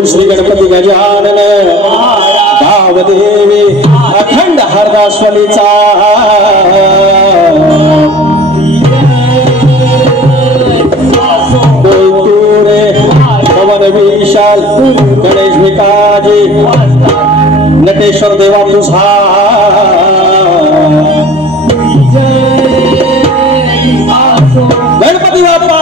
ओम श्री गणपती गजानन गावदेवी अखंड हरदासवलीचा बोलतुरे पवन विशाल गणेश भिकाजी नटेश्वर देवा तुझा गणपती बाप्पा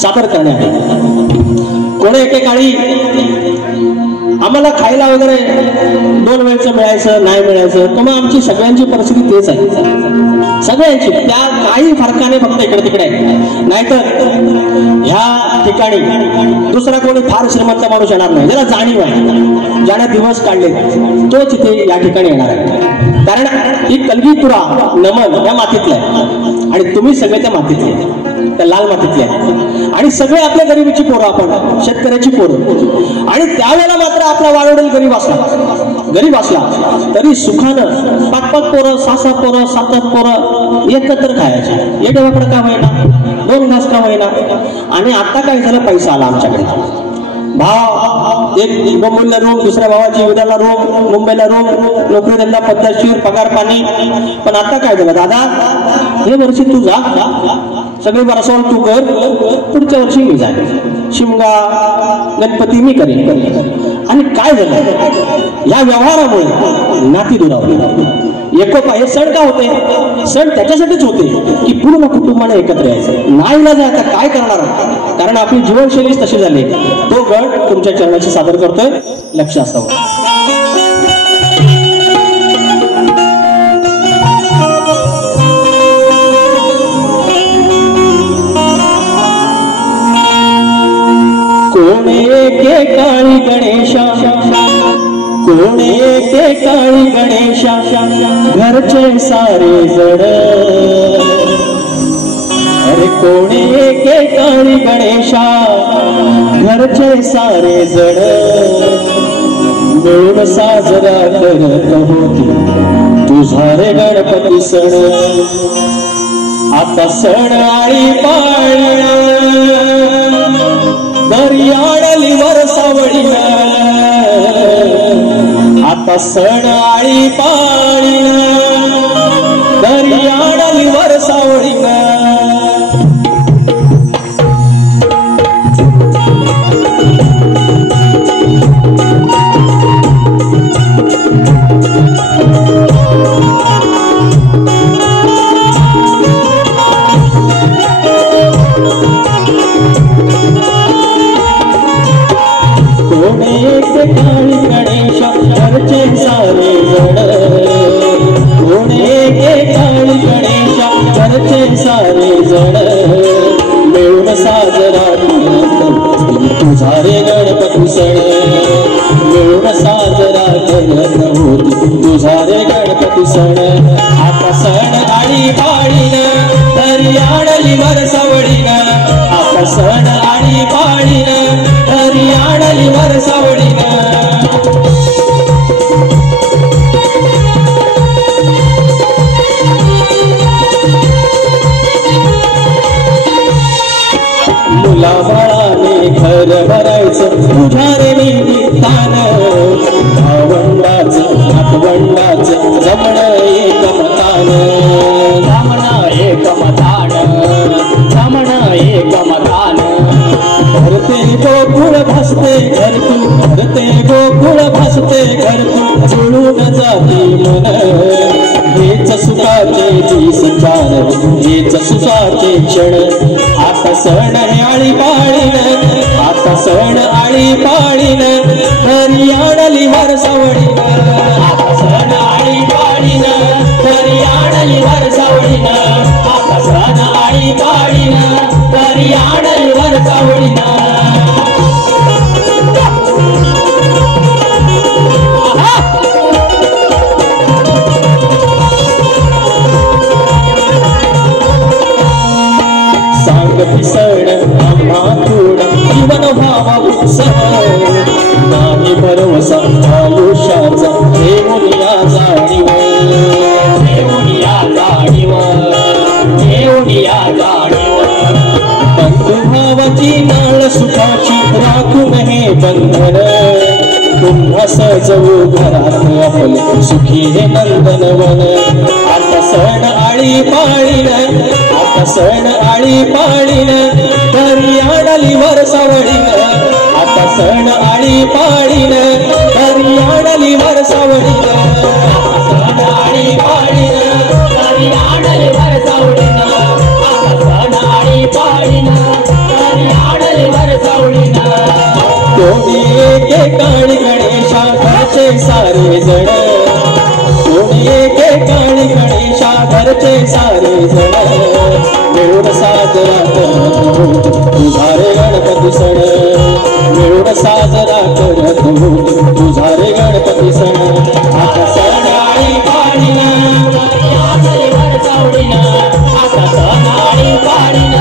सादर करण्यात कोणी एकेकाळी आम्हाला खायला वगैरे 2 वेळचं मिळायचं नाही मिळायचं, तर मग आमची सगळ्यांची परिस्थिती तेच आहे, सगळ्यांची. त्या काही फरकाने फक्त इकडे तिकडे नाहीतर ह्या ठिकाणी दुसरा कोणी फार श्रीमंत माणूस येणार नाही, ज्याला जाणीव आहे, ज्याने दिवस काढले तोच इथे या ठिकाणी येणार आहे. कारण ही कलगीतुरा नमन या मातीतलं आहे आणि तुम्ही सगळे त्या मातीतले, त्या लाल मातीतले आहे आणि सगळे आपल्या गरिबीची पोरं, आपण शेतकऱ्याची पोरं. आणि त्यावेळेला मात्र आपला वाळवडील गरीब असला तरी सुखानं 5-5 पोरं 6-6 पोरं 7-8 पोरं एकत्र खायचे. एक देवाकडे का होईना, 2 घास का होईना. आणि आता काय झालं, पैसा आला आमच्याकडे, भाव एक मुंबईला रूम, दुसऱ्या भावाची उद्याला रूम, मुंबईला रूम, नोकरी धंदा पद्धतशीर, पगार पाणी. पण आता काय झालं दादा, हे वर्षी तू जा, सगळे बरसवून तू कर, पुढच्या वर्षी मी जाईन, शिमगा गणपती मी करेन. आणि काय झालं, या व्यवहारामुळे नाती दुरावली. एकोपा हे सण का होते, सण त्याच्यासाठीच होते की पूर्ण कुटुंबाने एकत्र यायचं. नाही ना आता काय करणार, कारण आपली जीवनशैलीच तशी झाली. तो गण तुमच्या चरणाशी सादर करतोय, लक्ष असावं. कोणे के काळी गणेशा, कोणे के काळी गणेशा, घरचे सारे जण. अरे कोणे के काळी गणेशा, घरचे सारे जण. मिळून साजरा करत होती तुझा रे गणपती सण. आता सण आळी पाळी दर्याळली वरसावळी. आता सण आळी पाळी दर्याळली वरसावळी. काळी गणेशा, घरचे सारे जण. कोणे के काळी गणेशा, घरचे सारे जण. मिळून साजरा करत तुझा रे गणपती सण. मिळून साजरा करत होती तुझा रे गणपती सण. आता सण आळी पाळीन दर्याळली वरसावळीन. आता सण आळी पाळीन घर भरायचं तुझ्या रे निमित्तानं भावंडाचं नातवंडाचं जमणं एकमतानं जमणं एकमतानं जमणं एकमतानं धरते गोकुळ भासते घर तू धरते गोकुळ भासते घर तू जुळून जाते मन हेच सुखाचे दिसचार हेच सुखाचे क्षण आता सण हे आळी पाळीन आता सण आळी पाळीन घरी आणली वरसावळीन आता सण आळी पाळीन घरी आणली वरसावळीन आता सण आळी पाळीन घरी आणली वरसावळीन सण आम्हा थोडा जीवन व्हावा उत्सव नाही भरवसा आयुष्याचा देऊनिया जाणीव देऊनिया जाणीव देऊनिया जाणीव बंधुभावाची नाळ सुखाची राखून हे बंधन पुन्हा सजवू घरात आपले सुखी हे नंदनवन आता सण आळी पाळीन आता सण आळी पाळीन घरी आणली वरसावळीन आता सण आळी पाळीन घरी आणली वरसावळीन सण आळी पाळीन घरी आणली वरसावळीन आता सण आळी पाळीन घरी आणली वरसावळीन कोणी एकेकाळी गणेशा घरचे सारे जण कोणी एकेकाळी गणेशा घरचे सारे जण मिळून साजरा करत तुझा रे गणपती सण मिळून साजरा करत तुझा रे गणपती सण आता सण आळी पाळीन घरी आणली वरसावळीन आता सण आळी पाळीन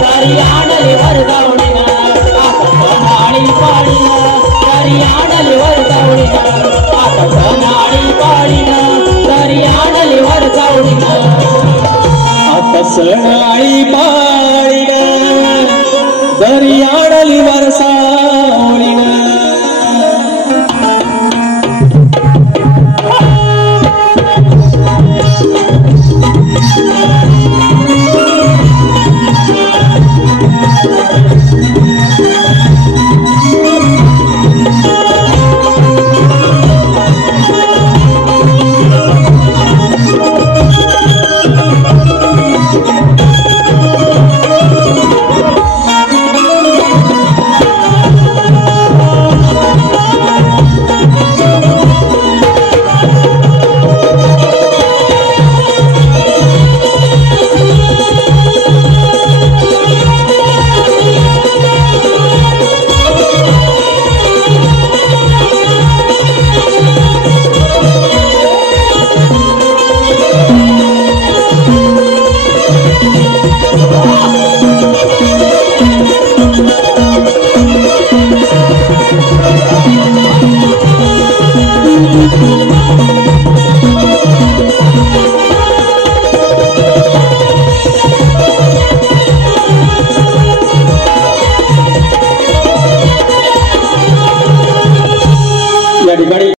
घरी आणली वरसावळीन आता सण आळी पाळीन घरी आणली वरसावळीन आता सण आळी पाळीन घरी आणली वरसावळीन आता सण आळी पाळीन घरी आणली वरसावळीन